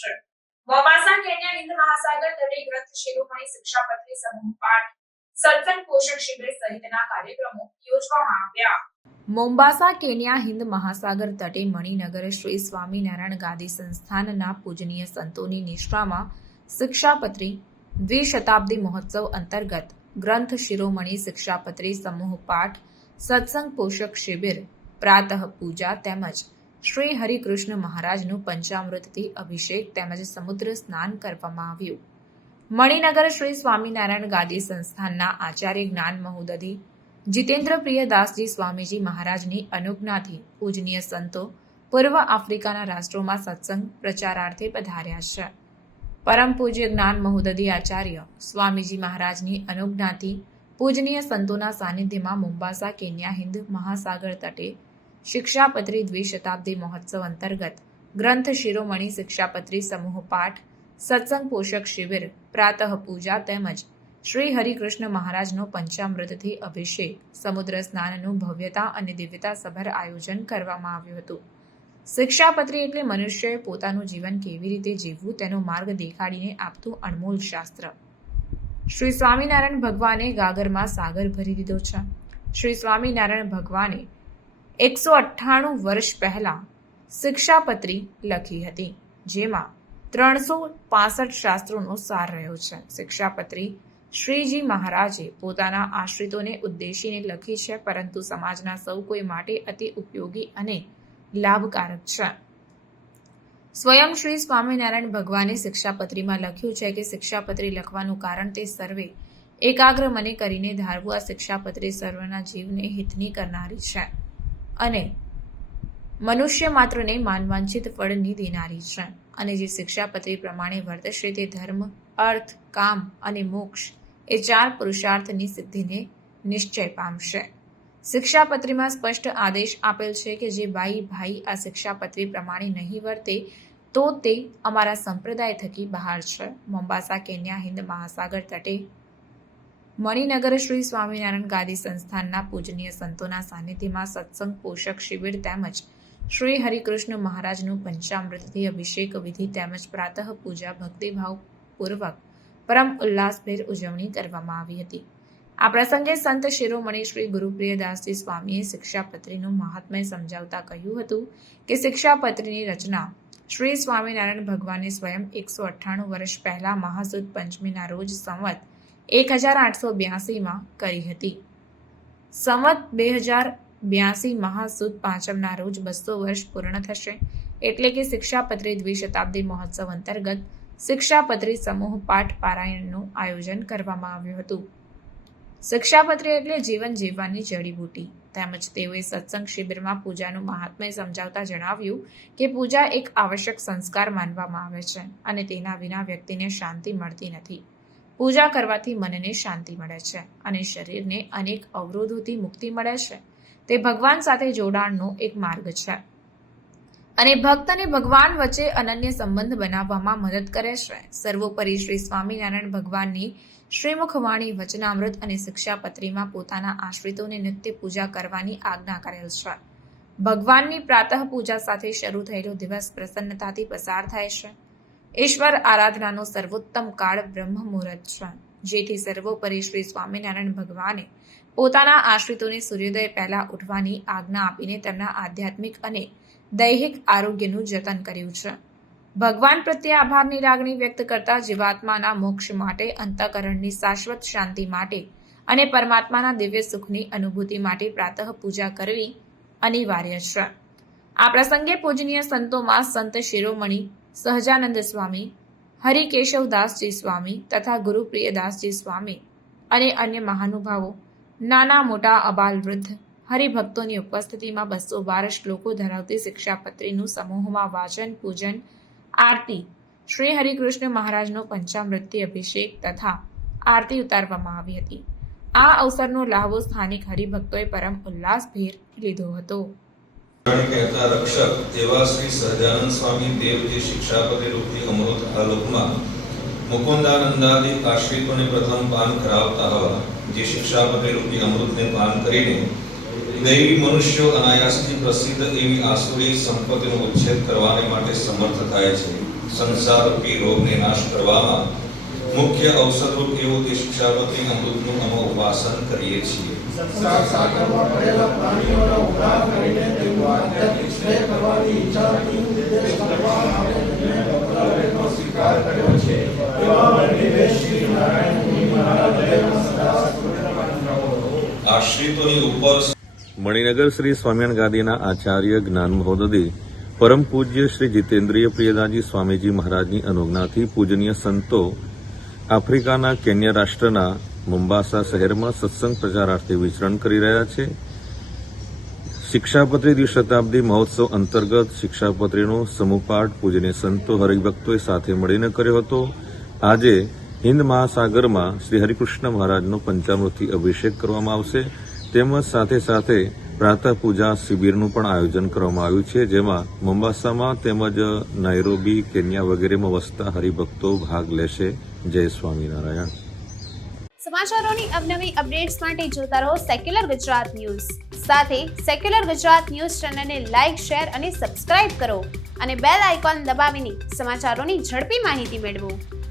છે। મોમ્બાસા કેન્યા હિન્દ મહાસાગર તટે ગ્રંથ શિરોમણી શિક્ષાપત્રી સમૂહ પાઠ સત્સંગ પોષક શિબિર સહિતના કાર્યક્રમો યોજવામાં આવ્યા। મોમ્બાસા કેન્યા હિન્દ મહાસાગર તટે મણિનગર શ્રી સ્વામિનારાયણ ગાદી સંસ્થાનના પૂજનીય સંતોની નિષ્ઠામાં શિક્ષાપત્રી દ્વિશતાબ્દી મહોત્સવ અંતર્ગત ગ્રંથ શિરોમણી શિક્ષાપત્રી સમૂહ પાઠ સત્સંગ પોષક શિબિર પ્રાતઃ પૂજા તેમજ શ્રી હરિકૃષ્ણ મહારાજનું પંચામૃતથી અભિષેક તેમજ સમુદ્ર સ્નાન કરવામાં આવ્યું। મણિનગર શ્રી સ્વામિનારાયણ ગાદી સંસ્થાનના આચાર્ય જ્ઞાન મહોદધિ જીતેન્દ્ર પ્રિયદાસજી સ્વામીજી મહારાજની અનુજ્ઞાથી પૂજનીય સંતો પૂર્વ આફ્રિકાના રાષ્ટ્રોમાં સત્સંગ પ્રચારાર્થે પધાર્યા છે। પરમ પૂજ્ય જ્ઞાન મહોદધિ આચાર્ય સ્વામીજી મહારાજની અનુજ્ઞાથી પૂજનીય સંતોના સાનિધ્યમાં મોમ્બાસા કેન્યા હિન્દ મહાસાગર તટે શિક્ષાપત્રી દ્વિશતાબ્દી મહોત્સવ અંતર્ગત ગ્રંથ શિરોમણી શિક્ષાપત્રી સમૂહ પાઠ સત્સંગ પોષક શિબિર પ્રાતઃ પૂજા તેમજ શ્રી હરિકૃષ્ણ મહારાજનો પંચામૃતથી અભિષેક સમુદ્ર સ્નાનનું ભવ્યતા અને દિવ્યતા સભર આયોજન કરવામાં આવ્યું હતું। શિક્ષાપત્રી એટલે મનુષ્યએ પોતાનું જીવન કેવી રીતે જીવવું તેનો માર્ગ દેખાડીને આપતું અણમોલ શાસ્ત્ર। શ્રી સ્વામિનારાયણ ભગવાને ગાગરમાં સાગર ભરી દીધો છે। શ્રી સ્વામિનારાયણ ભગવાને 198 વર્ષ પહેલા શિક્ષાપત્રી લખી હતી, જેમાં 365 શાસ્ત્રોનો સાર રહ્યો છે। શિક્ષાપત્રી શ્રીજી મહારાજે પોતાના આશ્રિતોને ઉદ્દેશીને લખી છે, પરંતુ સમાજના સૌ કોઈ માટે અતિ ઉપયોગી અને લાભકારક છે। સ્વયં શ્રી સ્વામિનારાયણ ભગવાને શિક્ષાપત્રીમાં લખ્યું છે કે શિક્ષાપત્રી લખવાનું કારણ તે સર્વે એકાગ્ર મને કરીને ધારવું। આ શિક્ષાપત્રી સર્વના જીવને હિતની કરનારી છે અને મનુષ્ય માત્રને માનવાંછિત ફળની દેનારી છે, અને જે શિક્ષાપત્રી પ્રમાણે વર્તશે તે ધર્મ, અર્થ, કામ અને મોક્ષ એ 4 પુરુષાર્થની સિદ્ધિને નિશ્ચય પામશે। શિક્ષાપત્રીમાં સ્પષ્ટ આદેશ આપેલ છે કે જે ભાઈ આ શિક્ષાપત્રી પ્રમાણે નહીં વર્તે તો તે અમારા સંપ્રદાય થકી બહાર છે। મોમ્બાસા કેન્યા હિન્દ મહાસાગર તટે મણિનગર શ્રી સ્વામિનારાયણ ગાદી સંસ્થાનના પૂજનીય સંતોના સાનિધ્યમાં સત્સંગ પોષક શિબિર તેમજ શ્રી હરિકૃષ્ણ મહારાજનું પંચામૃતથી અભિષેક વિધિ તેમજ પ્રાતઃ પૂજા ભક્તિભાવ પૂર્વક પરમ ઉલ્લાસભેર ઉજવણી કરવામાં આવી હતી। આ પ્રસંગે સંત શિરોમણી શ્રી ગુરુપ્રિયદાસજી સ્વામીએ શિક્ષાપત્રીનું મહાત્મ્ય સમજાવતા કહ્યું હતું કે શિક્ષાપત્રીની રચના શ્રી સ્વામિનારાયણ ભગવાને સ્વયં 198 વર્ષ પહેલા મહાસુદ પંચમીના રોજ સંવત 1882માં કરી હતી। સંવત 2082 મહાસુદ પાંચમના રોજ 200 વર્ષ પૂર્ણ થશે, એટલે કે શિક્ષાપત્રી દ્વિશતાબ્દી મહોત્સવ અંતર્ગત શિક્ષાપત્રી સમૂહ પાઠ પારાયણનું આયોજન કરવામાં આવ્યું હતું। શિક્ષાપત્રી એટલે જીવન જીવવાની જડીબુટી તેમજ તેઓએ સત્સંગ શિબિરમાં પૂજાનું મહાત્મ્ય સમજાવતા જણાવ્યું કે પૂજા એક આવશ્યક સંસ્કાર માનવામાં આવે છે અને તેના વિના વ્યક્તિને શાંતિ મળતી નથી। પૂજા કરવાથી મનને શાંતિ મળે છે અને શરીરને અનેક અવરોધોથી મુક્તિ મળે છે। તે ભગવાન સાથે જોડાણનો એક માર્ગ છે અને ભક્ત અને ભગવાન વચ્ચે અનન્ય સંબંધ બનાવવામાં મદદ કરે છે। સર્વોપરી શ્રી સ્વામિનારાયણ ભગવાનની શ્રીમુખ વાણી વચનામૃત અને શિક્ષાપત્રીમાં પોતાના આશ્રિતોને નિત્ય પૂજા કરવાની આજ્ઞા કરેલ છે। ભગવાનની પ્રાતઃ પૂજા સાથે શરૂ થયેલો દિવસ પ્રસન્નતાથી પસાર થાય છે। ઈશ્વર આરાધનાનો સર્વોત્તમ કાળ બ્રહ્મ મુહૂર્ત છે, જેથી સર્વોપરી શ્રી સ્વામિનારાયણ ભગવાને પોતાના આશ્રિતોને સૂર્યોદય પહેલા ઉઠવાની આજ્ઞા આપીને તેમના આધ્યાત્મિક અને દૈહિક આરોગ્યનું જતન કર્યું છે। ભગવાન પ્રત્યે આભારની લાગણી વ્યક્ત કરતા જીવાત્માના મોક્ષ માટે, અંતઃકરણની શાશ્વત શાંતિ માટે અને પરમાત્માના દિવ્ય સુખની અનુભૂતિ માટે પ્રાતઃ પૂજા કરવી અનિવાર્ય છે। આ પ્રસંગે પૂજનીય સંતોમાં સંત શિરોમણી સહજાનંદ સ્વામી, હરિકેશવદાસજી સ્વામી તથા ગુરુપ્રિયદાસજી સ્વામી અને અન્ય મહાનુભાવો, નાના મોટા અબાલ વૃદ્ધ હરિભક્તોની ઉપસ્થિતિમાં 212 શ્લોકો ધરાવતી શિક્ષાપત્રીનું સમૂહમાં વાચન, પૂજન, આરતી, શ્રી હરિકૃષ્ણ મહારાજનો પંચામૃતથી અભિષેક તથા આરતી ઉતારવામાં આવી હતી। આ અવસરનો લાભો સ્થાનિક હરિભક્તોએ પરમ ઉલ્લાસભેર લીધો હતો। કહેતા રક્ષક એવા શ્રી સહજાનંદ સ્વામી દેવજી શિક્ષાપત્રી રૂપી અમૃત આલોકમાં મુકુંદાનંદાદિ આશ્રિતોને પ્રથમ પાન કરાવતા હવા જે શિક્ષાપત્રી રૂપી અમૃતને પાન કરીને દૈવી મનુષ્યો અનાયાસથી પ્રસિદ્ધ એવી આસુરી સંપત્તિનો ઉચ્છેદ કરવાને માટે સમર્થ થાય છે। સંસારરૂપી રોગને નાશ કરવામાં મુખ્ય અવસરરૂપ એવું તે શિક્ષાપત્રી અમૃતનું અમે ઉપાસન કરીએ છીએ. સંસાર સાગરમાં પડેલા પ્રાણીઓનો ઉદ્ધાર કરીને તેમનો આધ્યાત્મિક સ્નેહ કરવાની ઈચ્છાથી નિર્દેશ કરવા આપણે તેમને ભગવાનનો સ્વીકાર કર્યો છે. એવા નિર્દેશ શ્રી નારાયણ મુનિ મહારાજ દેવના સદા સર્વત્ર રહો. આશ્રિતોની ઉપર મણિનગર શ્રી સ્વામિનારાયણ ગાદીના આચાર્ય જ્ઞાન મહોદધિ પરમ પૂજ્ય શ્રી જીતેન્દ્રિય પ્રિયદાજી સ્વામીજી મહારાજની અનુજ્ઞાથી પૂજનીય સંતો આફ્રિકાના કેન્યા રાષ્ટ્રના મોમ્બાસા શહેરમાં સત્સંગ પ્રચારાર્થે વિચરણ કરી રહ્યા છે. શિક્ષાપત્રી દ્વિશતાબ્દી મહોત્સવ અંતર્ગત શિક્ષાપત્રીનો સમૂહપાઠ પૂજનીય સંતો હરિભક્તોએ સાથે મળીને કર્યો હતો. આજે હિન્દ મહાસાગરમાં શ્રી હરિકૃષ્ણ મહારાજનો પંચામૃતથી અભિષેક કરવામાં આવશે. તેમજ સાથે સાથે પ્રાતઃ પૂજા શિબિરનું પણ આયોજન કરવામાં આવ્યું છે, જેમાં મોમ્બાસામાં તેમજ નાઇરોબી, કેન્યા વગેરેમાં વસતા હરિભક્તો ભાગ લેશે. જય સ્વામિનારાયણ. સમાચારોની અવનવી અપડેટ્સ માટે જોતા રહો સેક્યુલર ગુજરાત ન્યૂઝ. સાથે સેક્યુલર ગુજરાત ન્યૂઝ ચેનલને લાઇક, શેર અને સબસ્ક્રાઇબ કરો અને બેલ આઇકોન દબાવીને સમાચારોની ઝડપી માહિતી મેળવો.